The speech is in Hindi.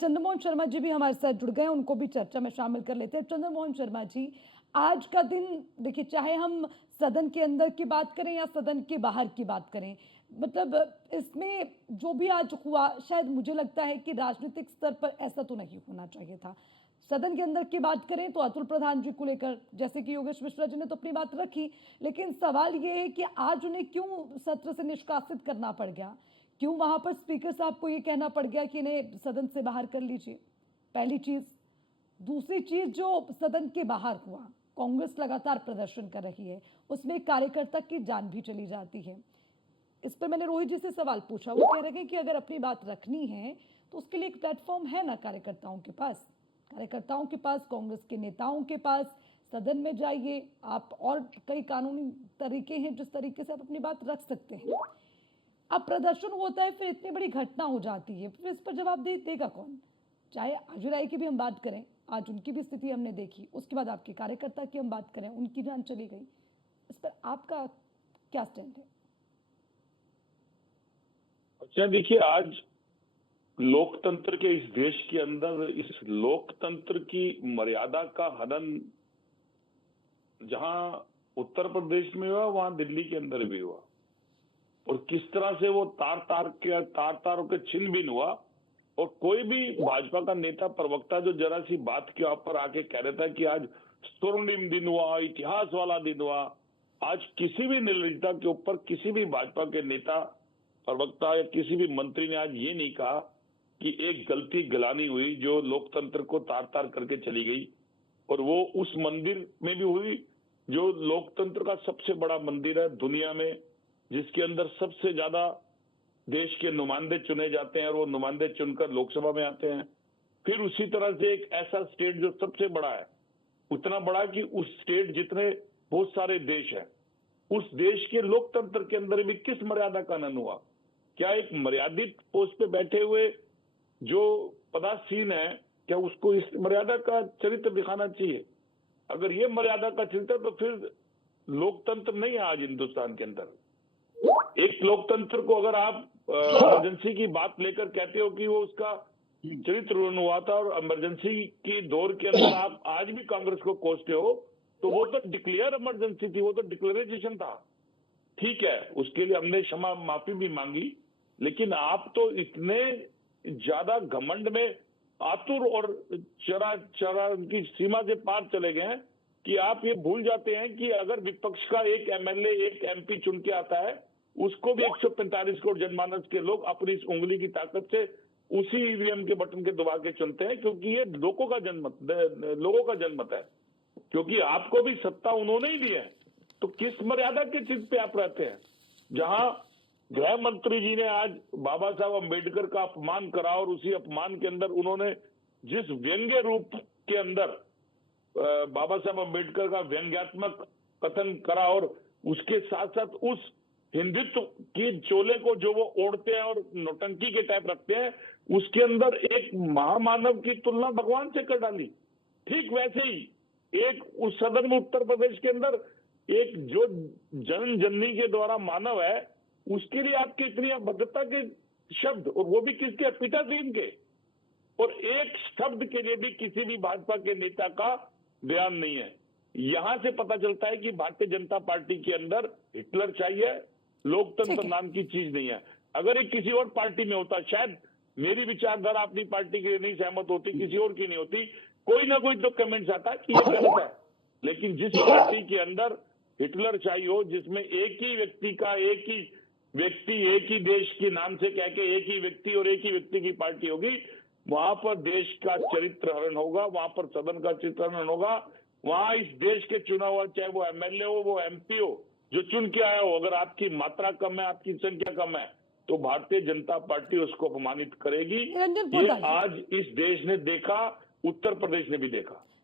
चंद्रमोहन शर्मा जी भी हमारे साथ जुड़ गए हैं, उनको भी चर्चा में शामिल कर लेते हैं। चंद्रमोहन शर्मा जी, आज का दिन देखिए, चाहे हम सदन के अंदर की बात करें या सदन के बाहर की बात करें, मतलब इसमें जो भी आज हुआ, शायद मुझे लगता है कि राजनीतिक स्तर पर ऐसा तो नहीं होना चाहिए था। सदन के अंदर की बात करें तो अतुल प्रधान जी को लेकर, जैसे कि योगेश मिश्रा जी ने तो अपनी बात रखी, लेकिन सवाल ये है कि आज उन्हें क्यों सत्र से निष्कासित करना पड़ गया? क्यों वहां पर स्पीकर साहब को ये कहना पड़ गया कि इन्हें सदन से बाहर कर लीजिए? पहली चीज। दूसरी चीज, जो सदन के बाहर हुआ, कांग्रेस लगातार प्रदर्शन कर रही है, उसमें एक कार्यकर्ता की जान भी चली जाती है। इस पर मैंने रोहित जी से सवाल पूछा, वो कह रहे हैं कि अगर अपनी बात रखनी है तो उसके लिए एक प्लेटफॉर्म है ना कार्यकर्ताओं के पास। कार्यकर्ताओं के पास, कांग्रेस के नेताओं के पास, सदन में जाइए आप, और कई कानूनी तरीके हैं जिस तरीके से आप अपनी बात रख सकते हैं। अब प्रदर्शन होता है, फिर इतनी बड़ी घटना हो जाती है, फिर इस पर जवाब देगा कौन? चाहे आजुराई की भी हम बात करें, आज उनकी भी स्थिति हमने देखी, उसके बाद आपके कार्यकर्ता की हम बात करें, उनकी जान चली गई। इस पर आपका क्या स्टैंड है? अच्छा, देखिए, आज लोकतंत्र के इस देश के अंदर इस लोकतंत्र की मर्यादा का हनन जहां उत्तर प्रदेश में हुआ, वहां दिल्ली के अंदर भी हुआ, और किस तरह से वो तार होकर छिन भिन हुआ। और कोई भी भाजपा का नेता प्रवक्ता जो जरा सी बात के ऊपर आके कह रहा था कि आज स्वर्णिम दिन हुआ, इतिहास वाला दिन हुआ, आज किसी भी निर्लजता के ऊपर किसी भी भाजपा के नेता प्रवक्ता या किसी भी मंत्री ने आज ये नहीं कहा कि एक गलती गिलानी हुई जो लोकतंत्र को तार तार करके चली गई। और वो उस मंदिर में भी हुई जो लोकतंत्र का सबसे बड़ा मंदिर है दुनिया में, जिसके अंदर सबसे ज्यादा देश के नुमाइंदे चुने जाते हैं और वो नुमाइंदे चुनकर लोकसभा में आते हैं। फिर उसी तरह से एक ऐसा स्टेट जो सबसे बड़ा है, उतना बड़ा कि उस स्टेट जितने बहुत सारे देश हैं, उस देश के लोकतंत्र के अंदर भी किस मर्यादा का हनन हुआ? क्या एक मर्यादित पोस्ट पे बैठे हुए जो पदासीन है, क्या उसको इस मर्यादा का चरित्र दिखाना चाहिए? अगर ये मर्यादा का चरित्र, तो फिर लोकतंत्र नहीं है आज हिंदुस्तान के अंदर। एक लोकतंत्र को अगर आप इमरजेंसी की बात लेकर कहते हो कि वो उसका चरित्र हुआ था, और इमरजेंसी के दौर के अंदर आप आज भी कांग्रेस को कोसते हो, तो वो तो डिक्लेयर इमरजेंसी थी, वो तो डिक्लेरेशन था। ठीक है, उसके लिए हमने क्षमा माफी भी मांगी, लेकिन आप तो इतने ज्यादा घमंड में आतुर और चरा चरा की सीमा से पार चले गए हैं कि आप ये भूल जाते हैं कि अगर विपक्ष का एक एमएलए, एक एमपी चुन के आता है, उसको भी 145 करोड़ जनमानस के लोग अपनी इस उंगली की ताकत से उसी ईवीएम के बटन के दबा के चुनते हैं, क्योंकि ये लोगों का जनमत है। क्योंकि आपको भी सत्ता उन्होंने ही दी है, तो किस मर्यादा के चित पे आप रहते हैं? जहां गृह मंत्री जी ने आज बाबा साहब अम्बेडकर का अपमान करा, और उसी अपमान के अंदर उन्होंने जिस व्यंग्य रूप के अंदर बाबा साहब अम्बेडकर का व्यंग्यात्मक कथन करा, और उसके साथ साथ उस हिंदुत्व की चोले को जो वो ओढ़ते हैं और नौटंकी के टाइप रखते हैं, उसके अंदर एक महामानव की तुलना भगवान से कर डाली। ठीक वैसे ही एक उस सदन में उत्तर प्रदेश के अंदर एक जो जन जननी के द्वारा मानव है, उसके लिए आपकी इतनी अभद्रता के शब्द, और वो भी किसके? पीठासीन के। और एक शब्द के लिए भी किसी भी भाजपा के नेता का बयान नहीं है। यहां से पता चलता है कि भारतीय जनता पार्टी के अंदर हिटलर चाहिए, लोकतंत्र नाम की चीज नहीं है। अगर ये किसी और पार्टी में होता, शायद मेरी विचारधारा अपनी पार्टी के नहीं सहमत होती, किसी और की नहीं होती, कोई ना कोई तो कमेंट्स आता है कि ये गलत है। लेकिन जिस पार्टी के अंदर हिटलर चाहिए हो, जिसमें एक ही व्यक्ति का एक ही देश के नाम से कह के एक ही व्यक्ति और एक ही व्यक्ति की पार्टी होगी, वहां पर देश का चरित्र हरण होगा, वहां पर सदन का चरित्र हरण होगा। वहां इस देश के चुना हुआ, चाहे वो एमएलए हो, वो एमपी हो, जो चुन के आया हो, अगर आपकी मात्रा कम है, आपकी संख्या कम है, तो भारतीय जनता पार्टी उसको अपमानित करेगी। ये आज इस देश ने देखा, उत्तर प्रदेश ने भी देखा।